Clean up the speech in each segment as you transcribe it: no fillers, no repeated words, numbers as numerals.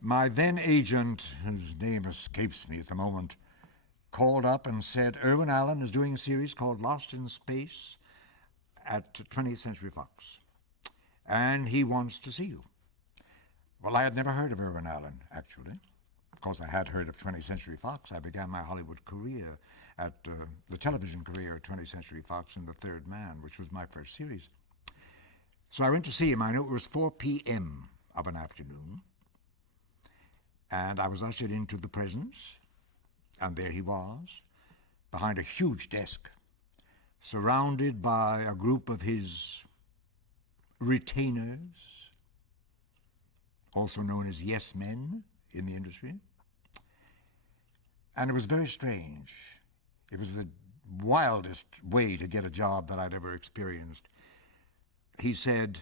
My then agent, whose name escapes me at the moment, called up and said, Irwin Allen is doing a series called Lost in Space at 20th Century Fox, and he wants to see you. Well, I had never heard of Irwin Allen, actually. Of course, I had heard of 20th Century Fox. I began my Hollywood career at the television career at 20th Century Fox in The Third Man, which was my first series. So I went to see him. I knew it was 4 p.m. of an afternoon, and I was ushered into the presence, and there he was, behind a huge desk, surrounded by a group of his retainers, also known as yes men in the industry. And it was very strange. It was the wildest way to get a job that I'd ever experienced. He said,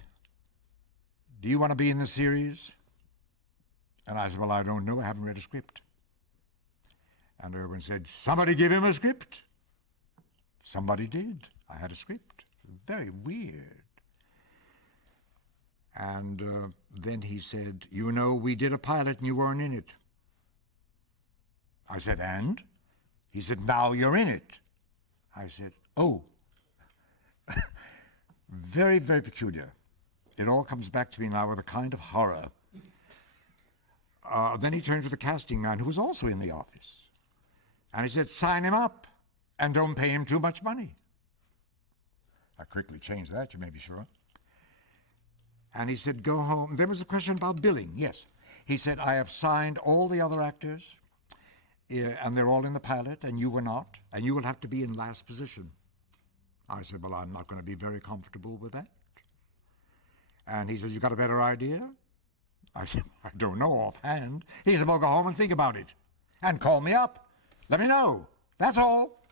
do you want to be in the series? And I said, well, I don't know. I haven't read a script. And Irwin said, somebody give him a script. Somebody did. I had a script. Very weird. And then he said, you know, we did a pilot and you weren't in it. I said, and? He said, now you're in it. I said, oh. Very, very peculiar. It all comes back to me now with a kind of horror. Then he turned to the casting man, who was also in the office. And he said, sign him up and don't pay him too much money. I quickly changed that, you may be sure. And he said, go home. There was a question about billing, yes. He said, I have signed all the other actors, and they're all in the pilot, and you were not, and you will have to be in last position. I said, well, I'm not going to be very comfortable with that. And he said, you got a better idea? I said, I don't know offhand. He said, well, go home and think about it, and call me up. Let me know. That's all.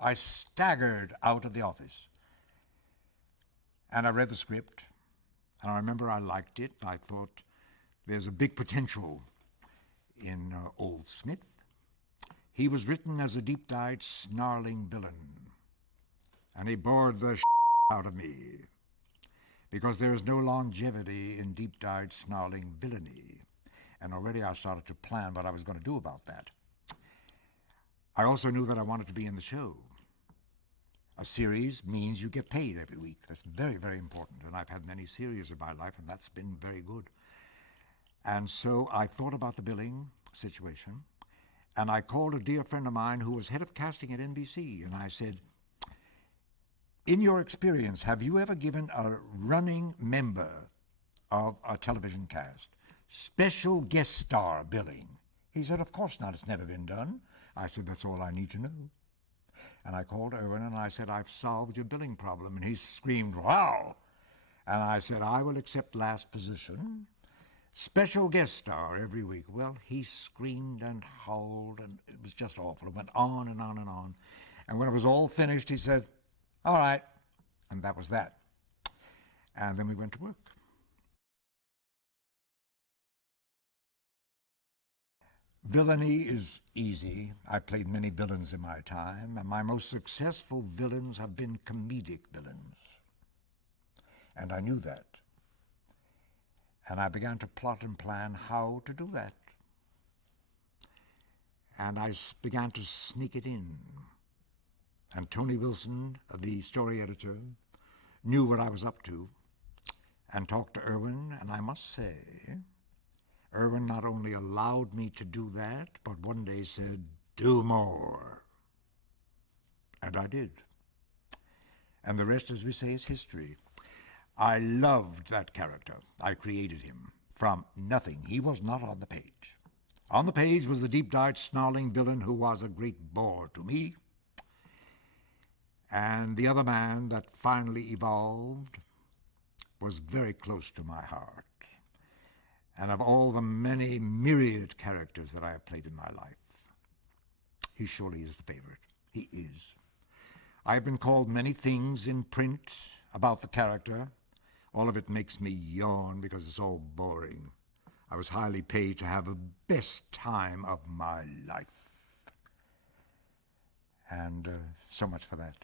I staggered out of the office, and I read the script, and I remember I liked it. I thought, there's a big potential in Old Smith. He was written as a deep-dyed, snarling villain, and he bored the out of me, because there is no longevity in deep-dyed, snarling villainy. And already I started to plan what I was going to do about that. I also knew that I wanted to be in the show. A series means you get paid every week. That's very, very important. And I've had many series in my life, and that's been very good. And so I thought about the billing situation, and I called a dear friend of mine who was head of casting at NBC, and I said, in your experience, have you ever given a running member of a television cast special guest star billing? He said, of course not. It's never been done. I said, that's all I need to know. And I called Irwin and I said, I've solved your billing problem. And he screamed, wow. And I said, I will accept last position. Special guest star every week. Well, he screamed and howled, and it was just awful. It went on and on and on. And when it was all finished, he said, all right. And that was that. And then we went to work. Villainy is easy. I've played many villains in my time, and my most successful villains have been comedic villains. And I knew that. And I began to plot and plan how to do that. And I began to sneak it in. And Tony Wilson, the story editor, knew what I was up to and talked to Irwin, and I must say, Irwin not only allowed me to do that, but one day said, do more. And I did. And the rest, as we say, is history. I loved that character. I created him from nothing. He was not on the page. On the page was the deep-dyed, snarling villain who was a great bore to me. And the other man that finally evolved was very close to my heart. And of all the many myriad characters that I have played in my life, he surely is the favorite. He is. I've been called many things in print about the character. All of it makes me yawn because it's all boring. I was highly paid to have the best time of my life. And so much for that.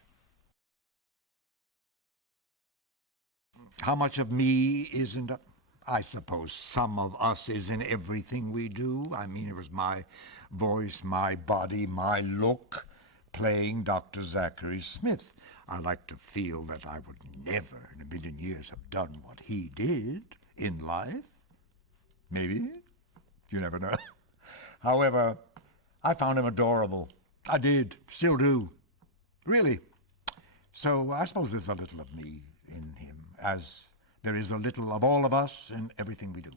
How much of me isn't I suppose some of us is in everything we do. I mean, it was my voice, my body, my look, playing Dr. Zachary Smith. I like to feel that I would never in a million years have done what he did in life. Maybe. You never know. However, I found him adorable. I did. Still do. Really. So I suppose there's a little of me in him, as there is a little of all of us in everything we do.